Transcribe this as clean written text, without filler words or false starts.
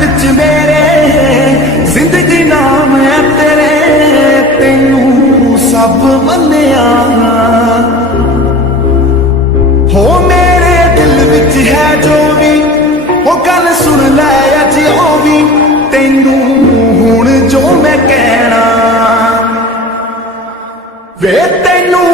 विच मेरे जिंदगी नाम है तेरे तेनू सब मन्निया हो मेरे दिल विच है जो भी वो गल सुन लै अज ओ भी तेनू हुण जो मैं कहना वे तेनू